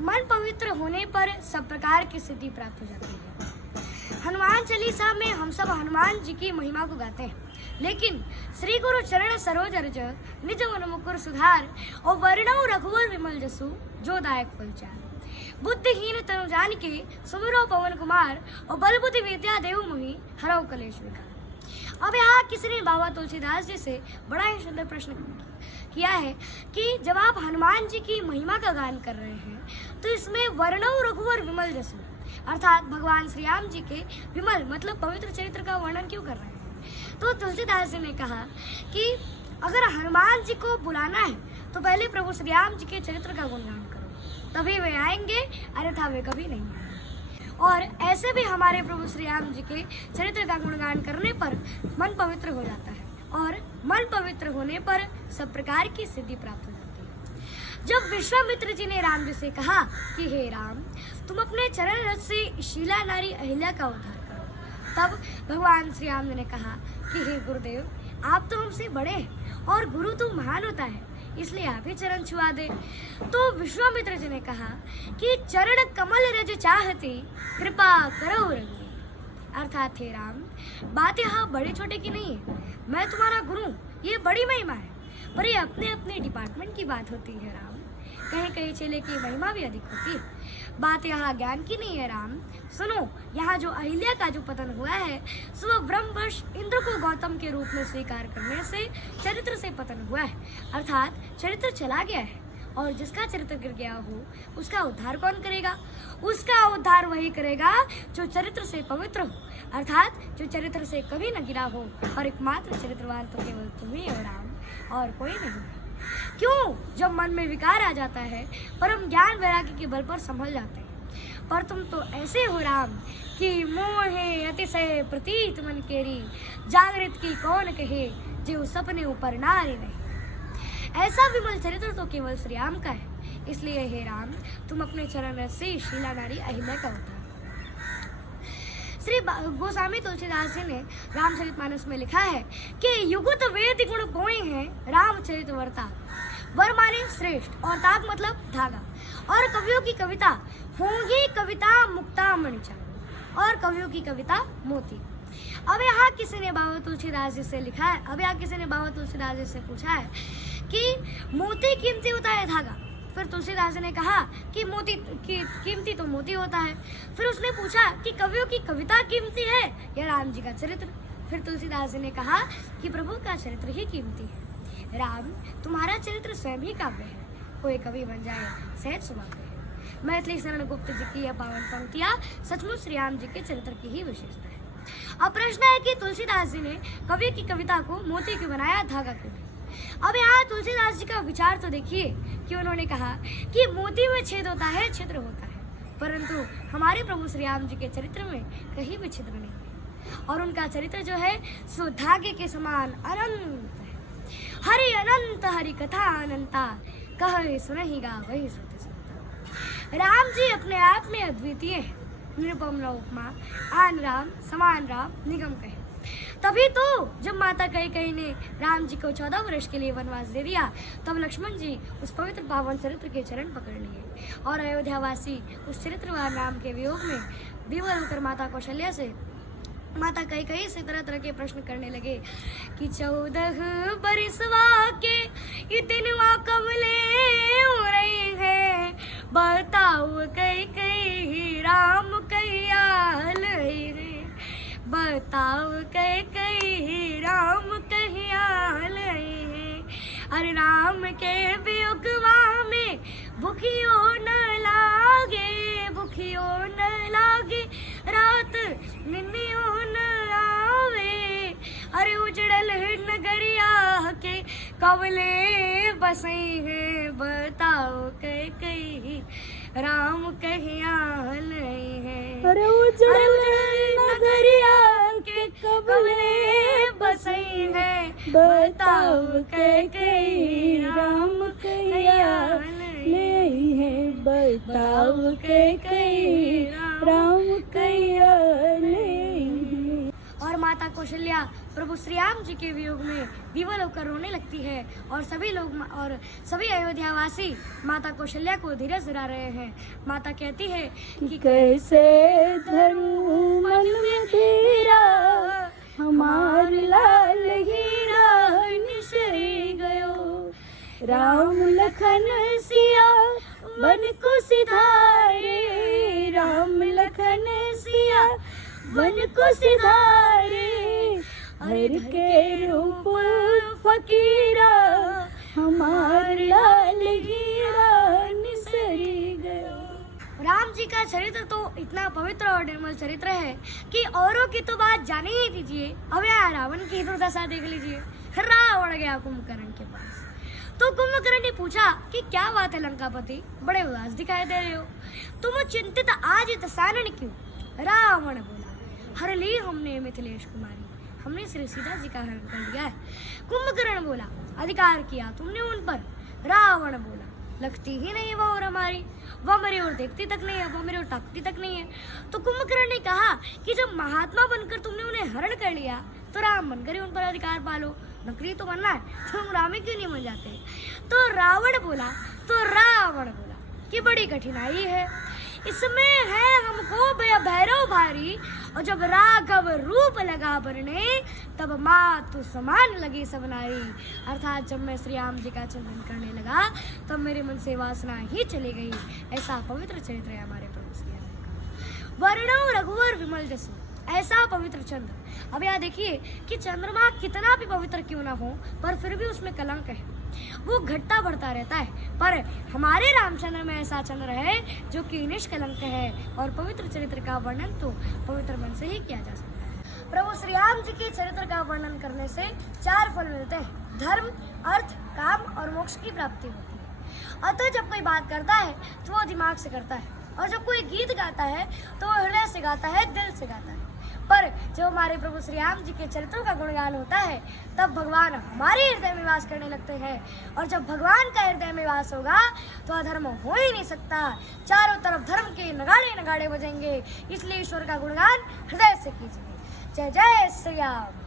मन पवित्र होने पर सब प्रकार की सिद्धि प्राप्त हो जाती है। हनुमान चालीसा में हम सब हनुमान जी की महिमा को गाते हैं, लेकिन श्री गुरु चरण सरोज रज निज मन मुकुर सुधार और वर्णव रघुवर विमल जसु जो दायक फल चार। बुद्धिहीन तनु जान के सुमिरो पवन कुमार और बल बुद्धि विद्या देहु मोहि हरौ कलेश विकार। अब यहाँ किसी ने बाबा तुलसीदास जी से बड़ा ही सुंदर प्रश्न किया है कि जब आप हनुमान जी की महिमा का गान कर रहे हैं तो इसमें वर्णव रघुवर विमल जसु अर्थात भगवान श्री राम जी के विमल मतलब पवित्र चरित्र का वर्णन क्यों कर रहे हैं। तो तुलसीदास जी ने कहा कि अगर हनुमान जी को बुलाना है तो पहले प्रभु श्री राम जी के चरित्र का गुणगान करो, तभी वे आएंगे, अन्यथा वे कभी नहीं आएंगे। और ऐसे भी हमारे प्रभु श्री राम जी के चरित्र का गुणगान करने पर मन पवित्र हो जाता है और मन पवित्र होने पर सब प्रकार की सिद्धि प्राप्त हो जाती है। जब विश्वामित्र जी ने राम जी से कहा कि हे राम, तुम अपने चरण रज से शीला नारी अहिल्या का उद्धार करो, तब भगवान श्री राम जी ने कहा कि हे गुरुदेव, आप तो हमसे बड़े हैं और गुरु तो महान होता है, इसलिए आप ही चरण छुआ दे। तो विश्वामित्र जी ने कहा कि चरण कमल रज चाहती कृपा करो रघुवीर। अर्थात हे राम, बात यहाँ बड़े छोटे की नहीं है, मैं तुम्हारा गुरु, ये बड़ी महिमा है, पर ये अपने अपने डिपार्टमेंट की बात होती है राम। कहीं कहीं चेले की महिमा भी अधिक होती है। बात यहाँ ज्ञान की नहीं है राम। सुनो, यहाँ जो अहिल्या का जो पतन हुआ है सो ब्रह्मवश इंद्र को गौतम के रूप में स्वीकार करने से चरित्र से पतन हुआ है, अर्थात चरित्र चला गया है। और जिसका चरित्र गिर गया हो उसका उद्धार कौन करेगा? उसका उद्धार वही करेगा जो चरित्र से पवित्र हो, अर्थात जो चरित्र से कभी न गिरा हो। और एकमात्र चरित्रवान तो केवल तुम ही हो राम, और कोई नहीं। क्यों? जब मन में विकार आ जाता है पर हम ज्ञान वैराग्य के बल पर संभल जाते हैं। पर तुम तो ऐसे हो राम कि मोहे अतिशय प्रतीत मन केरी, जागृत की कौन कहे जो सपने ऊपर नारी नहीं। ऐसा विमल चरित्र तो केवल श्री राम का है, इसलिए हे राम, तुम अपने चरण से शीला नारी अहिल्या का उद्धार। श्री गोस्वामी तुलसीदास जी ने रामचरितमानस में लिखा है कि युगुत वेद गुण कोई है रामचरित वर्ता। वर माने श्रेष्ठ और ताक मतलब धागा। और कवियों की कविता होंगी कविता मुक्ता मणिचारू, और कवियों की कविता मोती। अब यहाँ किसी ने बाबा तुलसीदास जी से लिखा है, अब यहाँ किसी ने बाबा तुलसीदास जी से पूछा है कि मोती कीमती होता है धागा। फिर तुलसीदास जी ने कहा कि मोती कीमती तो मोती होता है। फिर उसने पूछा कि कवियों की कविता कीमती है या राम जी का चरित्र। फिर तुलसीदास जी ने कहा कि प्रभु का चरित्र ही कीमती है। राम, तुम्हारा चरित्र स्वयं ही काव्य है, कोई कवि बन जाए सहज सुभाग्य है। मैथिली शरण गुप्त जी की यह पावन पंक्तियां सचमुच श्री राम जी के चरित्र की ही विशेषता है। अब प्रश्न है कि तुलसीदास जी ने कवि की कविता को मोती क्यों बनाया, धागा क्यों नहीं? अब यहाँ तुलसीदास जी का विचार तो देखिए कि उन्होंने कहा कि मोती में छेद होता है, छिद्र होता है, परंतु हमारे प्रभु श्री राम जी के चरित्र में कहीं भी छिद्र नहीं है। और उनका चरित्र जो है सो धागे के समान अनंत है। हरि अनंत हरि कथा अनंता, कहे सुनहिगा वही श्रुति सुनता। राम जी अपने आप में अद्वितीय है, निरुपम उपमा, आन राम समान राम निगम कहे। तभी तो जब माता कैकेयी ने राम जी को 14 वर्ष के लिए वनवास दे दिया, तब लक्ष्मण जी उस पवित्र पावन चरित्र के चरण पकड़ लिए और अयोध्यावासी उस चरित्रवान राम के वियोग में विवल होकर माता कौशल्या से, माता कैकेयी से तरह तरह के प्रश्न करने लगे कि 14 बरसवा के ये दिनवा कमले हो रही है, बताओ कैकेयी राम कैया है, बताओ कैकेयी राम कहिया है। अरे राम के वियोगवा में भूखियो न लागे, भूखियो न लागे, रात निन्नियो न आवे। अरे उजड़ल नगरिया के कवले बसई है, बताओ कैकेयी राम कहिया है। अरे उजड़ल नगरिया के कवले बसई है, बताओ कैकेयी राम कहिया है, बताओ कैकेयी राम कहिया। माता कौशल्या प्रभु श्री राम जी के वियोग में विवल होकर रोने लगती है और सभी अयोध्यावासी माता कौशल्या को धीरज दिला रहे हैं। माता कहती है कि कैसे धरूं मन में धीरा, हमार लाल हीरा निसरी गयो। राम लखन सिया बन को सिधारे, राम लखन सिया बन को सिधारे। हर के रूप फकीरा, हमार लाल हीरा निसरी गयो। राम जी का चरित्र तो इतना पवित्र और निर्मल चरित्र है कि औरों की तो बात जाने ही दीजिए। अब यहाँ रावण की दुर्दशा देख लीजिए। रावण गया कुंभकर्ण के पास, तो कुंभकर्ण ने पूछा कि क्या बात है लंकापति, बड़े उदास दिखाई दे रहे हो, तुम चिंतित आज दशानन क्यों? रावण बोला, हर ली हमने मिथिलेश कुमारी, हमने श्री सीता जी का हरण कर लिया है। कुंभकर्ण बोला, अधिकार किया तुमने उन पर? रावण बोला, लगती ही नहीं वो और हमारी, वह मेरी ओर देखती तक नहीं है, वो मेरी ओर ताकती तक नहीं है। तो कुंभकर्ण ने कहा कि जब महात्मा बनकर तुमने उन्हें हरण कर लिया तो राम बनकर ही उन पर अधिकार पालो, नकली तो बनना है, तुम राम ही क्यों नहीं बन जाते? तो रावण बोला कि बड़ी कठिनाई है, इसमें है हमको भैरव भारी, और जब राघव रूप लगा बरने तब मातु समान लगी सब नारी। अर्थात जब मैं श्री राम जी का चिंतन करने लगा तब मेरे मन से वासना ही चली गई। ऐसा पवित्र चरित्र है हमारे प्रभु श्री राम का। वर्णो रघुवर विमल जसु, ऐसा पवित्र चंद्र। अब यहाँ देखिए कि चंद्रमा कितना भी पवित्र क्यों ना हो पर फिर भी उसमें कलंक है, वो घटता बढ़ता रहता है। पर हमारे रामचंद्र में ऐसा चंद्र है जो कि निष्कलंक है, और पवित्र चरित्र का वर्णन तो पवित्र मन से ही किया जा सकता है। प्रभु श्री राम जी के चरित्र का वर्णन करने से 4 फल मिलते हैं, धर्म, अर्थ, काम और मोक्ष की प्राप्ति होती है। अतः जब कोई बात करता है तो वो दिमाग से करता है, और जब कोई गीत गाता है तो वो हृदय से गाता है, दिल से गाता है। पर जब हमारे प्रभु श्री राम जी के चरित्रों का गुणगान होता है तब भगवान हमारे हृदय में वास करने लगते हैं, और जब भगवान का हृदय में वास होगा तो अधर्म हो ही नहीं सकता। चारों तरफ धर्म के नगाड़े नगाड़े बजेंगे, इसलिए ईश्वर का गुणगान हृदय से कीजिए। जय जय श्री राम।